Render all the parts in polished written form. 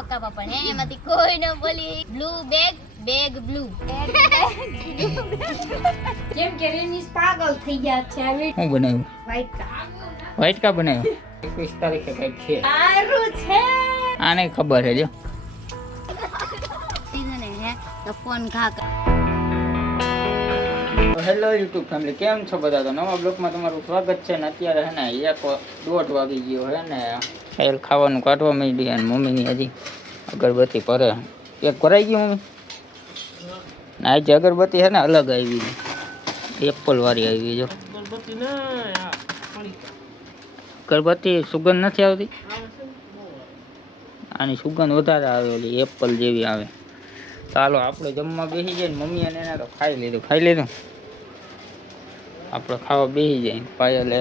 પપ્પા પણ એમાંથી કોઈ ન બોલી. બ્લુ બેગ બેગ બ્લુ કેમ કે રેની પાગલ થઈ ગયા છે. હું બનાવ્યું વ્હાઈટ કા બનાવ્યું 21 તારીખે કઈક છે સારું છે. આને ખબર છે જો સીઝન હે તો ફોન ખા હેલો યુટ્યુબ ફેમિલી, કેમ છો બધા? તો નવા બ્લોગમાં તમારું સ્વાગત છે. ને અત્યારે હે ને 1:30 વાગી ગયો હે ને હેલ ખાવાનું કાઢવા માંડી અને મમ્મીની હજી અગરબત્તી ભરે. એક ભરાઈ ગયું મમ્મી? ના આજે અગરબત્તી હે ને અલગ આવી, એપલ વાળી આવી. જો અગરબત્તી સુગંધ નથી આવતી, આની સુગંધ વધારે આવે, ઓલી એપલ જેવી આવે. ચાલો આપણે જમવા બેસી જાય ને મમ્મી અને એને તો ખાઈ લીધું આપણે ખાવા બેસી જાય. પાયલે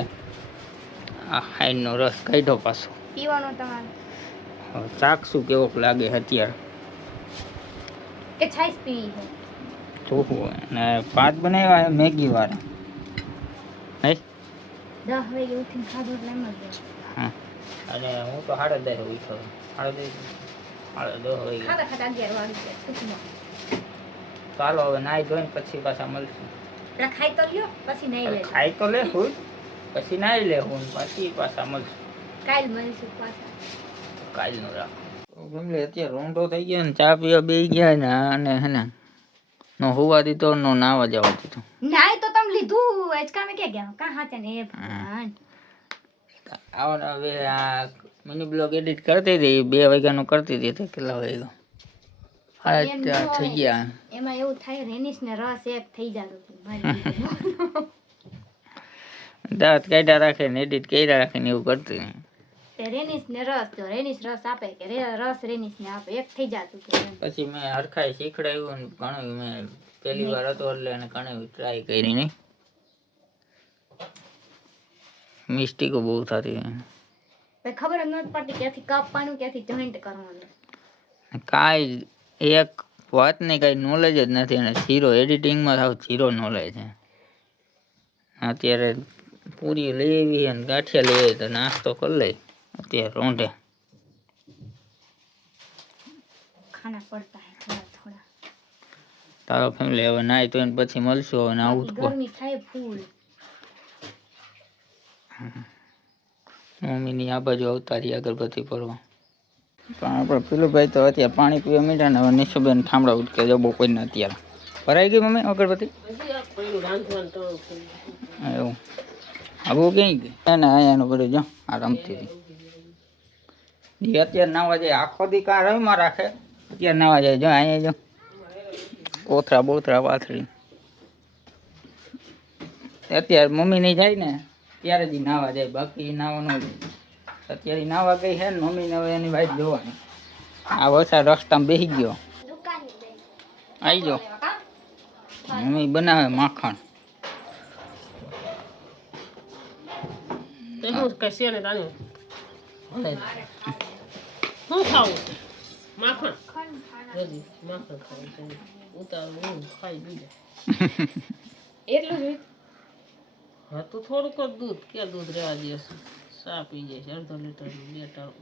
આ હાઈનો રસ કાઢ્યો પાછો પીવાનો તમારે હવે ચાખશું કેવોક લાગે અત્યારે. કે છાઈસ પીવી છે જોવું ને 5 બનાવ્યા મેગી વાળા. નહીં 10 વાગે ઉઠીને ખાધો એટલે એમ જ હા, અને હું તો 10:30 ઉઠ્યો. 10:30 વાગે ખાતા 11 વાગી ગયા ટૂંકમાં. ચાલો હવે નાઈ ધોઈને પછી પાછા મળશું. પેલા ખાઈ તો લ્યો પછી નહીં લે. ખાઈ તો લે હું પછી નાઈ લે હું પછી પાછા મળશું. કાલ મળીશું પાછા. કાલનું રાખો ગમે. અત્યારે રોંઢો થઈ ગયા ને ચા પીવા બે ગયા ને અને હે ને નો હોવા દીધો નો નાવા જવા દીધો. નાય તો તમે લીધું આજકા મે કે ગયા કા હાથે ને એ ભગવાન. આવના હવે આ મિની બ્લોગ એડિટ કરતી હતી 2 વાગ્યાનું કરતી હતી તો કેટલા વાગ્યા થઈ ગયા. એમાં એવું થાય રેનિશ ને રસ એક થઈ જાતો દાંત કાઢ્યા રાખે ને એડિટ કર્યા રાખે ને એવું કરતી નહીં. રેનિશ ને રસ તો રેનિશ રસ આપે કે રસ રેનિશ ને આપે એક થઈ જાતું કે પછી મેં હરખાઈ શીખડાવ્યું ને ઘણું મેં પહેલી વાર હતો એટલે એને ઘણી ટ્રાય કરી. નહીં મિસ્ટેકો બહુ થતી. ખબર જ નથી પડતી ક્યાંથી કાપવાનું ક્યાંથી જોઈન્ટ કરવાનું. કાંઈ એક વાતની કાંઈ નોલેજ જ નથી અને ઝીરો એડિટિંગમાં સાવ ઝીરો નોલેજ છે. અત્યારે પૂરી લેવી અને ગાંઠિયા લેવી તો નાસ્તો કરી લઈ અત્યારે રોંઢે. ખાના પડતા હે થોડા થોડા. તારો ફેમિલી હવે નાઈ તો એને પછી મળશું. હવે આવું જ ગરમી થાય ફૂલ. મમ્મીની આ બાજુ અવતારી અગરબત્તી ભરવા. પણ આપણે પેલું ભાઈ તો અત્યારે પાણી પીવા મીઠા ને હવે નિશુબેન ઠામડા ઉઠકે જબો કોઈને અત્યારે ભરાઈ ગઈ મમ્મી અગરબત્તી એવું આવું ક્યાંય ગઈ ને અહીંયાનું બધું જો આ રમતી હતી. અત્યારે નાવા જાય આખો દી કાં રહીમાં રાખે અત્યારે નાવા જાય. જો અહીંયા જો કોથરા બોથરા પાથરી અત્યારે મમ્મી નહીં જાય ને ત્યારે જ નાવા જાય, બાકી નાવાનું અત્યારે નાવા ગઈ છે ને મમ્મીને હવે એની વાઈફ જોવાની. આ વરસાદ રસ્તામાં બેસી ગયો આવી જાઓ. મમ્મી બનાવે માખણ. એટલું હા તો થોડુંક જ દૂધ કે દૂધ રહેવા દે. ચા પી જાય છે 1/2 લીટર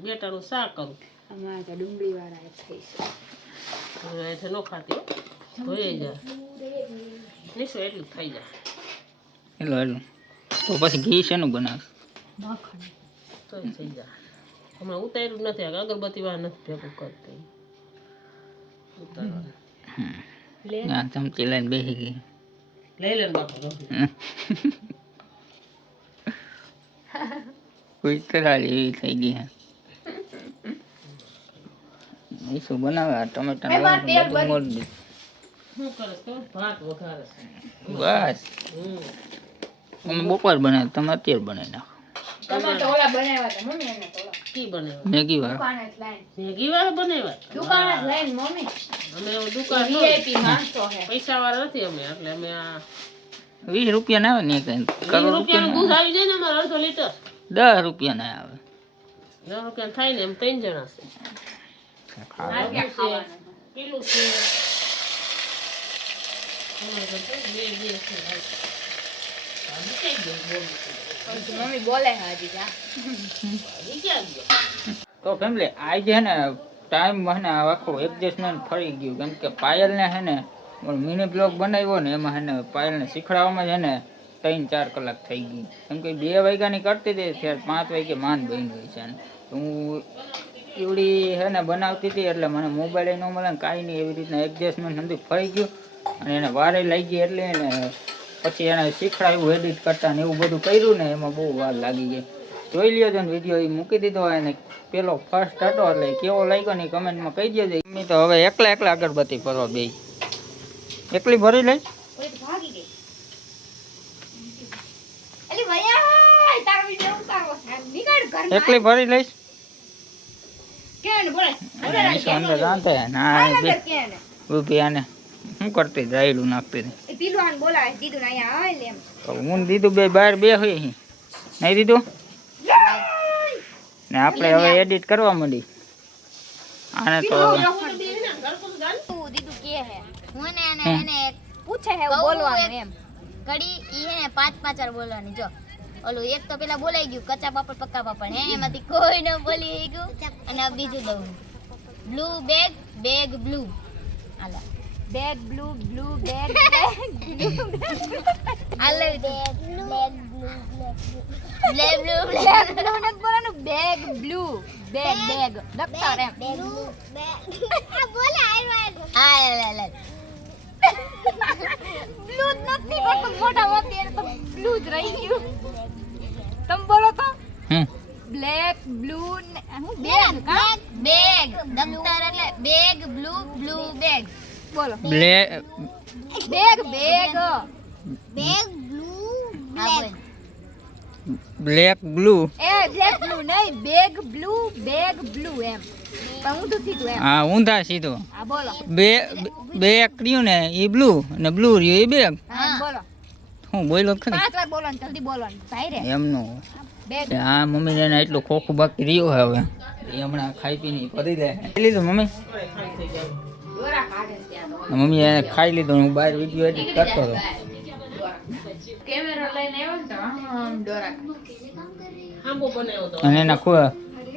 2 ટાણું ચા કરું. અમારે તો ડુંગળી વાળા થઈ છે ન ખાતી ધોઈ જાય નીચું એટલું થઈ જાય. હેલો તો પછી ઘી શેનું બનાવશે? માખણ તો થઈ જાય. હમણાં ઉતાર્યું નથી અગરબત્તી વાળા નથી ભેગું કરતી ઉતારવાનું. ચમચી લઈને બેસી ગઈ. લઈ લે બાપા કોઈ તરાળી એવી થઈ ગઈ હે. એ શું બનાવે આ ટમેટા મોડી શું કરે ભાત વઘારે બસ. અમે બપોર બનાવે તમે અત્યારે બનાવી નાખો. તમે તો ઓલા બનાવ્યા હતા મમ્મી એને તો કી બનાવ્યા મેગી વાળા દુકાને જ લાઈન મેગી વાળા બનાવ્યા દુકાને જ લાઈન મમ્મી અમે દુકાન વીઆઈપી માણસો હે પૈસા વાળા નથી અમે એટલે અમે આ 20 રૂપિયા ના આવે ને કઈ 20 રૂપિયાનું દૂધ આવી જાય ને અમારે 1/2 લીટર 10 રૂપિયા ના આવે. 10 રૂપિયા થાય ને એમ 3 જણા છે. પેલું છે મમ્મી બોલે હે હજી જા તો ફેમિલી આ છે ને ટાઈમ મને આખું એડજસ્ટમેન્ટ ફરી ગયું કેમ કે પાયલને છે ને મિની બ્લોગ બનાવ્યો ને એમાં છે ને પાયલને શીખડાવવામાં છે ને 3-4 કલાક થઈ ગઈ કેમ કે 2 વાગ્યાની કરતી હતી ત્યારે 5 વાગે માંડ બની હોય છે હું એવડી છે ને બનાવતી હતી એટલે મને મોબાઈલ ન મળે ને કાંઈ નહીં એવી રીતના એડજસ્ટમેન્ટ નથી ફરી ગયું અને એને વારે લઈ ગઈ એટલે એને પછી એને શીખડાવ્યું એડિટ કરતા ને એવું બધું કર્યું ને એમાં બહુ વાર લાગી ગઈ જોઈ લ્યો છો ને વિડીયો એ મૂકી દીધો એને પેલો ફર્સ્ટ હતો એટલે કેવો લાગ્યો ને કમેન્ટમાં કહી દેજો મમ્મી તો હવે એકલા અગરબત્તી ફરવા બે એકલી ભરી લઈ ઓય તો ભાગી ગઈ અલી ભૈયા તારો વિડિયો ઉતારવો છે નીકળ ઘર એકલી ભરી લઈશ કેને બોલે અંદર જાતે ના કેને રૂપિયા આને શું કરતી રાયડું નાખતી એ પીલું આને બોલાવે દીધું ને અહીંયા આવે લે એમ તો હું દીધું બે બહાર બે હોય અહીં નહીં દીધું ને આપણે હવે એડિટ કરવા માંડી આને તો દીધું કે હે હું ને એને પૂછે હે બોલવાનું એમ કડી ઈ હે ને 5 વાર બોલવાની જો ઓલું એક તો પેલા બોલાઈ ગયું કચ્ચા પાપડ પક્કા પાપડ હે એમાંથી કોઈ ન બોલી ગયું અને આ બીજું દઉં બ્લુ બેગ બ્લુ આલા બેગ બ્લુ બેગ આલે બેગ બ્લુ ને બોલવાનું બેગ બ્લુ બેગ દફતર એમ આ બોલે આય બ્લુ નથી પણ મોટા વાક્ય એને તો બ્લુ જ રહી ગયું તમે બોલો તો બ્લેક બ્લુ હું બેગ કા બેગ દફતર એટલે બેગ બ્લુ બેગ બોલો black bag blue black blue એ બ્લેક બ્લુ નહીં બેગ બ્લુ એમ પણ હું તો સીધું એમ હા ઊંધા સીધું હા બોલો બે કર્યું ને એ બ્લુ અને બ્લુ રહ્યું એ બેગ હા બોલો હું બોલ્યો જ ખરી 5 વાર બોલો ને જલ્દી બોલો ને ભાઈ રે એમનું બેગ હા મમ્મી એને એટલું ખોખું બાકી રહ્યું હે હવે એ હમણાં ખાઈ પીને ફરી લે ખાઈ લીધું મમ્મી દોરા કાઢે ત્યાં તો મમ્મી એને ખાઈ લીધું હું બહાર વિડીયો એડિટ કરતો હતો કેમેરા લઈને આવ્યો ને તો આમ દોરા હાંબો બનાવ્યો તો અને એના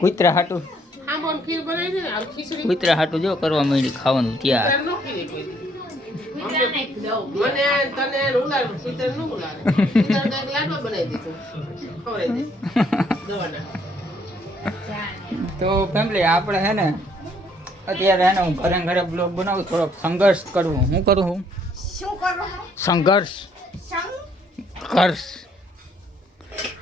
કૂતરા હાટું હાંબો ને ખીર બનાવી દે ને આ ખીચડી કૂતરા હાટું જો કરવા માંડી ખાવાનું ત્યાં તાર નો ખીરી કોઈ મને તને ઉલાડું સીતર નો ઉલાડે સીતર એક લાડવા બનાવી દીધું ખવડાવી દે દવાના તો ફેમિલી આપણે હે ને અત્યારે હે ને હું ઘરે બ્લોગ બનાવું થોડોક સંઘર્ષ કરવું હું કરું હું શું કરો સંઘર્ષ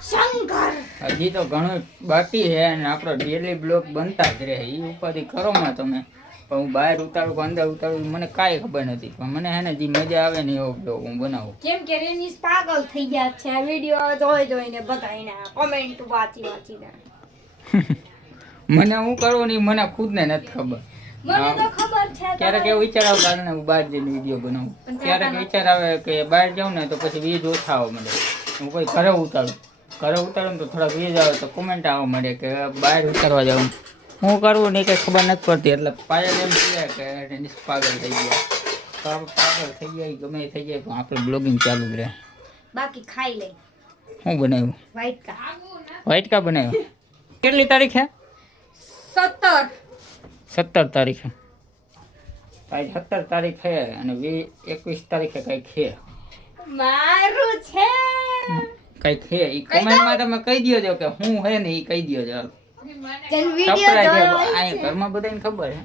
શંકર હજી તો ઘણું બાકી છે અને આપણો ડેલી બ્લોગ બનતા જ રહે એ ઉપાધિ કરો માં તમે પણ હું બહાર ઉતારું કે અંદર ઉતારું મને કાંઈ ખબર નથી પણ મને હે ને જે મજા આવે ને એવો બ્લોગ હું બનાવું કેમ કે રેનીસ પાગલ થઈ ગયા છે આ વિડિયો જોઈને બધાઈને કમેન્ટ વાંચીને મને હું કરું નહીં મને ખુદને નથી ખબર મને તો ખબર છે ક્યારેક એવો વિચાર આવે કારણે હું બહાર જઈને વિડીયો બનાવું ક્યારેક વિચાર આવે કે બહાર જાઉં ને તો પછી વીજ ઓછા આવવા મળે હું કોઈ ઘરે ઉતારું ને તો થોડાક વીજ આવે તો કોમેન્ટ આવવા મળે કે બહાર ઉતારવા જાઉં હું કરવું નહીં કંઈ ખબર નથી પડતી એટલે પાયલ એમ કહે કે રેનીસ પાગલ થઈ ગયા તો આપણે પાગલ થઈ જાય ગમે એ થઈ જાય પણ આપણે બ્લોગિંગ ચાલુ જ રહે બાકી ખાઈ લે શું બનાવ્યું વ્હાઈટ કા બનાવ્યું કેટલી તારીખ હે 17 તારીખે આજ 17 તારીખ છે અને 21 તારીખે કંઈક છે મારું છે કંઈક છે એ કમેન્ટમાં તમે કહી દો છો કે હું હે ને એ કહી દો છો જન સરપ્રાઈઝ છે આ ઘરમાં બધાને ખબર છે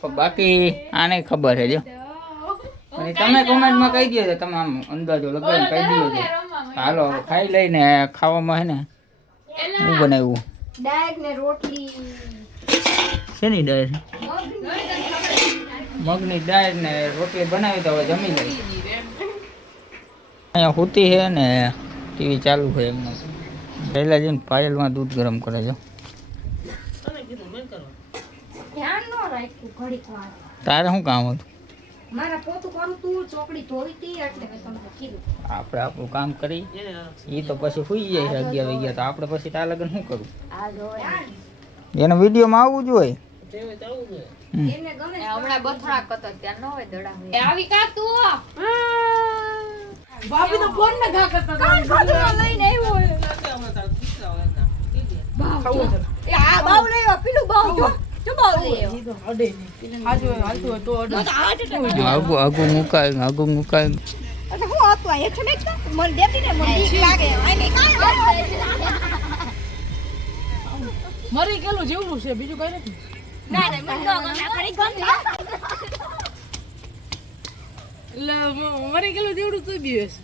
પણ બાકી આને ખબર છે જો અને તમે કમેન્ટમાં કહી દો છો તમે આમ અંદાજો લગાવીને કહી દો છો હાલો ખાઈ લઈને ખાવામાં હે ને હું બનાવ્યું દાળ ને રોટલી શેની દાળ મગની દાળ ને રોટલી બનાવી તો હવે જમી લઈ અહીંયા હોતી છે ને ટીવી ચાલુ છે એમનું પહેલાં જઈને પાયલમાં દૂધ ગરમ કરે છે તને કીધું મેં કરવા ધ્યાન ન રાખ્યું ઘડીક વાર તારે શું કામ હતું મારા પોતું કરું તું ચોકડી ધોઈ હતી એટલે મેં તમને કીધું આપણે આપણું કામ કરી એને એ તો પછી સુઈ જાય છે 11 વાગ્યા તો આપણે પછી તાર લગન શું કરવું આ જોવે એનો વિડીયોમાં આવવું જોઈએ તેવે તો આવું જોઈએ એને ગમે હમણાં બથડા કતો ત્યાં ન હોય દડા હોય એ આવી કા તું ભાભી તો ફોન ને ઘા કરતા ખાધું લઈને આવ્યો હતા દીકરા હતા કીધે એ આ બાવ લઈ આવ્યો પેલું બાવ જો ઈ તો અડે નહીં. હાચું હાલતું હોય તો અડે. આગું મુકાય હું હતું આ હેઠું નહીં તો મને દેતી ને મને બીક લાગે આને મરી ગયેલું જેવડું છે બીજું કઈ નથી. ના મને તો ગમે ખરી ગમે એટલે મરી ગયેલું જેવડું તો બી હશે.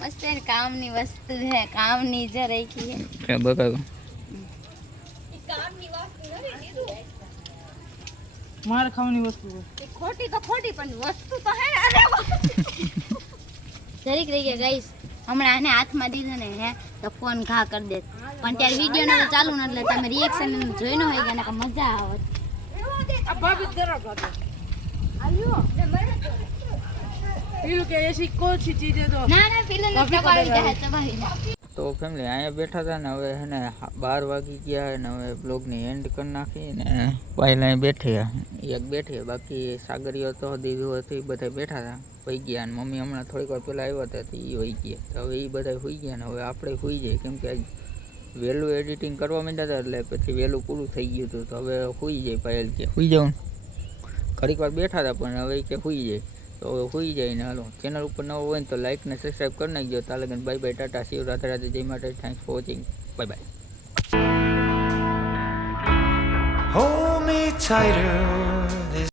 મસ્ત है, કામની વસ્તુ है, કામની જ રાખી है. કે બકાય મારે ખાવાની વસ્તુ હોય. ખોટી તો ખોટી પણ વસ્તુ તો હે ને અરે જરીક રહી ગયા ગાઈસ, હમણાં આને હાથમાં દીધો ને હે તો ફોન ઘા કરી દે, પણ ત્યારે વિડીયો ને ચાલુ ન એટલે તમે રિએક્શન જોઈ ન હોય કે એને મજા આવે. આ ભાભી દરા ભાભી પેલું કે એસી કોછી ચીજ તો ના ના પેલું ને ચબાવી જાય ચબાવી જાય. તો ફેમિલી અહીંયા બેઠા હતા ને હવે હે ને 12 વાગી ગયા ને હવે બ્લોગની એન્ડ કરી નાખી ને પહેલા અહીં બેઠી એક બેઠી બાકી સાગરીઓ તો દીધું હતું એ બધા બેઠા હતા હોઈ ગયા અને મમ્મી હમણાં થોડીક વાર પહેલાં આવ્યા હતા તો એ હોઈ ગયા તો હવે એ બધા હોઈ ગયા ને હવે આપણે હોઈ જઈએ કેમ કે વહેલું એડિટિંગ કરવા માંડ્યા હતા એટલે પછી વહેલું પૂરું થઈ ગયું હતું તો હવે હોઈ જાય પાયલ કે હોઈ જાઉં ઘડીક વાર બેઠા હતા પણ હવે કે હોઈ જાય તો હવે હોઈ જાય ને હાલો ચેનલ ઉપર નવો હોય ને તો લાઈક ને સબસ્ક્રાઈબ કરી નાખજો. તાલે લગન bye bye Tata C you Radhe Radhe જય માતા thanks for watching bye bye. Hold me tighter.